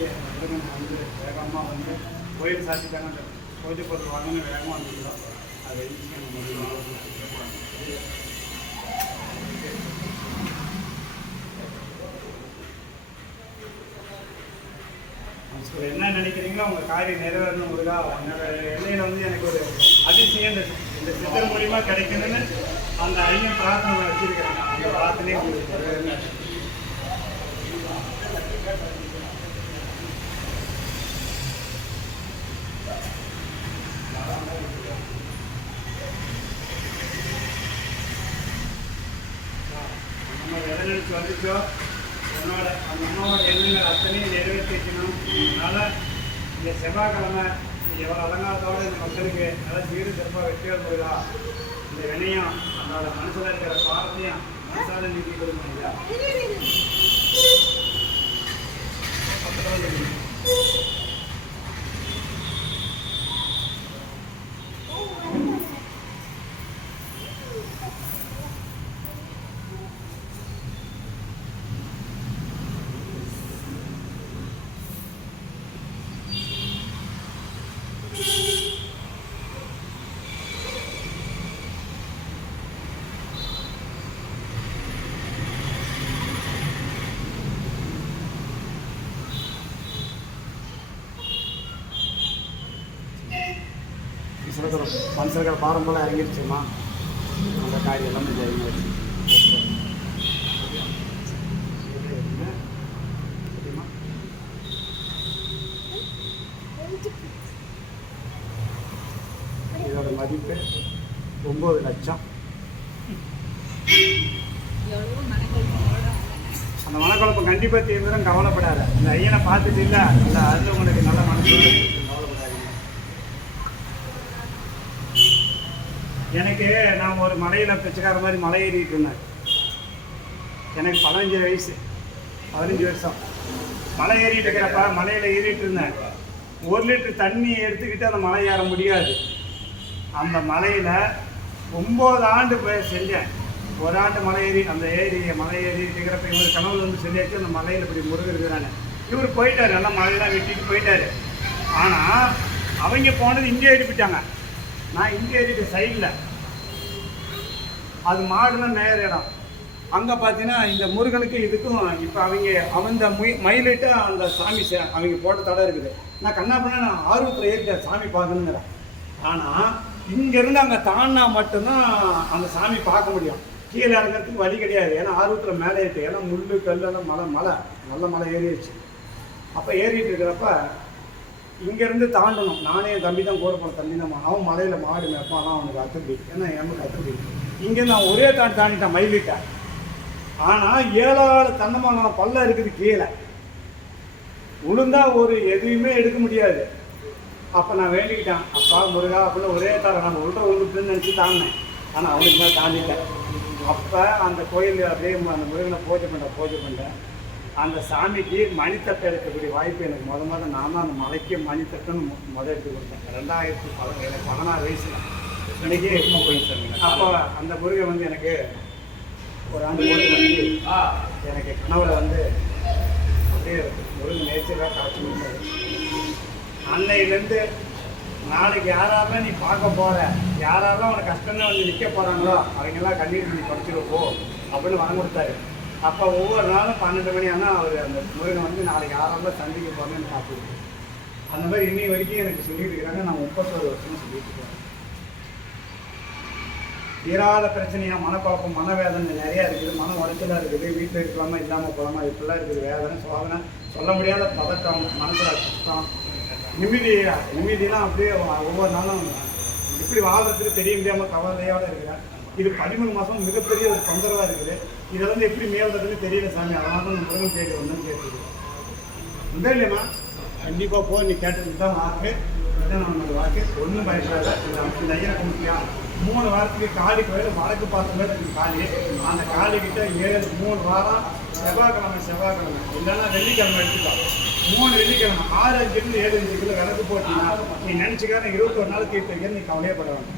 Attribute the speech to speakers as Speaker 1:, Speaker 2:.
Speaker 1: நினச்சி முருகன் வந்து வேகமாக வந்து கோயில் சாட்சிக்கான அந்த பூஜை பொருள் வாங்கணும் வேகமாக வந்துருந்தோம் அதை ஈஸியாக முடியும் என்ன நினைக்கிறீங்களோ உங்க காரியம் நிறைவேறணும் முருகா. என்னோட எல்லையில வந்து எனக்கு ஒரு அதிசயம் இந்த இந்த சித்தர் மூலியமா கிடைக்கணும்னு அந்த ஐயன் பிரார்த்தனை வச்சிருக்கிறாங்க. அந்த பிரார்த்தனையை உங்களுக்கு நிறைவேறணும். வந்துச்சோ உன்னோட அந்த அம்மாவோட எண்ணங்கள் அத்தனையும் நிறைவேற்றிக்கணும் அதனால் இந்த செவ்வாய்க்கிழமை எவ்வளோ அலங்காரத்தோட இந்த மக்களுக்கு நல்லா சீடு சிறப்பாக வெற்றியாக போயிடா. இந்த வினையும் அதனோட மனசில் இருக்கிற பாரத்தையும் மனசால நீக்கி கொடுக்கணும் ஐயா. மனசில் மனசில் இருக்கிற பாரம் போல அந்த காரியம் எல்லாமே இறங்கிடுச்சு இதோட மதிப்பு ஒம்பது லட்சம். அந்த மனக்குழப்பம் கண்டிப்பாக தீர்ந்துடும் கவலைப்படாத. இந்த ஐயனை பார்த்துட்டு இல்லை. அந்த அது உங்களுக்கு நல்ல மனசு வரும். கவலைப்படாதீங்க எனக்கு நான் ஒரு மலையில் பிச்சைக்கார மாதிரி மலை ஏறிட்டு இருந்தேன் எனக்கு பதினஞ்சு வயசு. பதினஞ்சு வருஷம். மலை ஏறிட்டு இருக்கிறப்ப மலையில் ஏறிட்டு இருந்தேன் ஒரு லிட்டர் தண்ணி எடுத்துக்கிட்டு அந்த மலை ஏற முடியாது. அந்த மலையில் ஒம்பது ஆண்டு போய் செஞ்சேன். ஒரு ஆண்டு மலை ஏறி அந்த ஏரி மலை ஏறி இருக்கிறப்ப இவர் கனவுல வந்து சொல்லியாச்சு அந்த மலையில் இப்படி முருகன் இருக்கிறானே இவர் போயிட்டார் நல்லா மலையெல்லாம் வெட்டிட்டு போயிட்டார். ஆனால் அவங்க போனது இங்கே ஏறிப்பிட்டாங்க நான் இங்கே ஏறிட்டு சைடில் அது மாடுனா நேர இடம். அங்கே பார்த்தீங்கன்னா இந்த முருகனுக்கு இதுக்கும் இப்போ அவங்க அவந்த முய் மயிலிட்டு அந்த சாமி அவங்க போட்ட தடை இருக்குது. நான் கண்ணாப்பண்ண நான் ஆர்வத்தில் ஏற்க சாமி பார்க்கணுங்கிறேன் ஆனால் இங்கேருந்து அங்கே தாண்டினா மட்டும்தான் அந்த சாமி பார்க்க முடியும். கீழே இறங்கிறதுக்கு வழி கிடையாது. ஏன்னா ஆர்வத்தில் மேலே ஏறிட்டு ஏன்னா முள்ளு கல்லெல்லாம் மலை மலை நல்ல மலை ஏறிடுச்சு. அப்போ ஏறிட்டு இருக்கிறப்ப இங்கேருந்து தாண்டணும். நானே என் தம்பி தான் கூட போன தம்பி தான். அவன் மலையில் மாடு மேப்பான் ஆனால் அவனுக்கு அத்துப்படி ஏன்னா எனக்கு அத்துப்படி இங்கே நான் ஒரே தாண்டி தாண்டிட்டேன் மயிலிட்டேன் ஆனால் ஏழாவது தண்டமானம் பல்ல இருக்குது கீழே. உளுந்தா ஒரு எதுவுமே எடுக்க முடியாது. அப்போ நான் வேண்டிக்கிட்டேன் அப்பா முருகா அப்படின்னு ஒரே தர நம்ம உள்ள உழுப்புன்னு நினச்சி தாண்டினேன். ஆனால் அவனுக்கு மேலே தாண்டிட்டேன். அப்போ அந்த கோயில் அப்படியே அந்த முருகனை பூஜை பண்ண பூஜை பண்ணேன் அந்த சாமிக்கு மணித்தட்டை எடுக்கக்கூடிய வாய்ப்பு எனக்கு முத முத நான் தான் அந்த மலைக்கு மணித்தட்டுன்னு மு- முத எடுத்து கொடுத்தேன். ரெண்டாயிரத்தி பதினேழு பதினாறு வயசுல. இன்னைக்கு அப்போ அந்த முருகன் வந்து எனக்கு ஒரு ஆண்டு பண்ணி எனக்கு கனவுல வந்து அப்படியே முருகன் நேச்சராக காட்சி கொடுத்தாரு அன்னையிலேருந்து நாளைக்கு யாரெல்லாம் நீ பார்க்க போற யாரெல்லாம் உனக்கு கஷ்டம்னு வந்து நிற்க போறாங்களோ அவங்கெல்லாம் கண்ணீர் பண்ணி படிச்சிட போ அப்படின்னு வரம் கொடுத்தாரு. அப்போ ஒவ்வொரு நாளும் பன்னெண்டு மணி ஆனால் அவர் அந்த முருகன் வந்து நாளைக்கு யாரெல்லாம் சந்திக்க போறேன்னு பார்த்துருக்கு அந்த மாதிரி இன்னை வரைக்கும் எனக்கு சொல்லிட்டு இருக்கிறாங்க நான் முப்பத்தோரு வருஷம் சொல்லிட்டு இருக்கேன். தீராத பிரச்சனையாக மனக்குழப்பம் மனவேதனை நிறையா இருக்குது. மன உளைச்சலாக இருக்குது. வீட்டில் இருக்கலாமா இல்லாமல் போகலாமா இப்படிலாம் இருக்குது. வேதனை சோதனை. சொல்ல முடியாத பதட்டம் மனசில் கஷ்டம். நிம்மதி நிம்மதியெல்லாம் அப்படியே ஒவ்வொரு நாளும் இப்படி வாழ்கிறதுக்கு தெரிய முடியாமல் கவலையோடு இருக்கிறேன் இது பதிமூணு மாதம் மிகப்பெரிய ஒரு தொந்தரவாக இருக்குது. இதை வந்து எப்படி மேல்றதுன்னு தெரியல சாமி. அதனால தான் இந்த முருகன் தேடி ஒன்றும் கேட்குது இல்லையம்மா கண்டிப்பாக போ நீ கேட்டதுக்கு தான் வாக்கு நம்மளோட வாக்கு ஒன்றும் பயப்படாத இந்த இந்த ஐயனை கும்பிட்டியா? மூணு வாரத்துக்கு காளி கோயில் வடக்கு பார்த்த மாதிரி இருக்கு காளி அந்த காளி கிட்ட ஏழு மூணு வாரம் செவ்வாய்க்கிழமை செவ்வாய்க்கிழமை. இல்லைன்னா வெள்ளிக்கிழமை எடுத்துக்கலாம் மூணு வெள்ளிக்கிழமை ஆறு அஞ்சு கிலோ ஏழு அஞ்சு கிலோ விறகு போட்டீங்கன்னா நீ நினச்சிக்காத இருபத்தொரு நாள் தீர்த்து வைக்க நீ கவலையே பட வேண்டாம்.